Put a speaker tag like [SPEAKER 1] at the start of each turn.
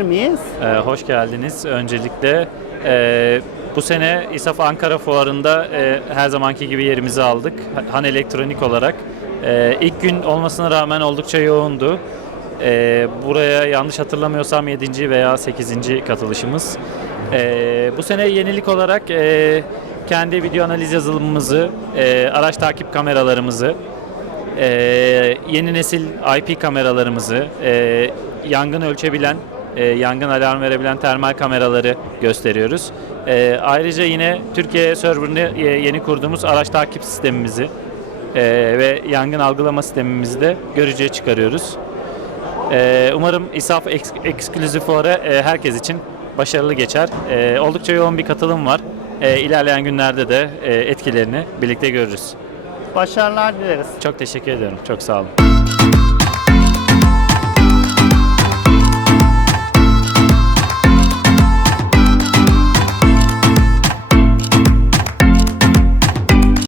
[SPEAKER 1] miyiz?
[SPEAKER 2] Ee, hoş geldiniz. Öncelikle e, bu sene İSAF Ankara Fuarı'nda e, her zamanki gibi yerimizi aldık. Han Elektronik olarak. E, ilk gün olmasına rağmen oldukça yoğundu. E, buraya yanlış hatırlamıyorsam 7. veya 8. katılışımız. E, bu sene yenilik olarak e, kendi video analiz yazılımımızı, e, araç takip kameralarımızı, e, yeni nesil IP kameralarımızı, e, yangın ölçebilen, e, yangın alarm verebilen termal kameraları gösteriyoruz. E, ayrıca yine Türkiye serverını yeni kurduğumuz araç takip sistemimizi e, ve yangın algılama sistemimizi de görücüye çıkarıyoruz. E, umarım İSAF Ex- Exclusive Fuarı e, herkes için başarılı geçer. E, oldukça yoğun bir katılım var. E, ilerleyen günlerde de e, etkilerini birlikte görürüz.
[SPEAKER 1] Başarılar dileriz.
[SPEAKER 2] Çok teşekkür ediyorum. Çok sağ olun.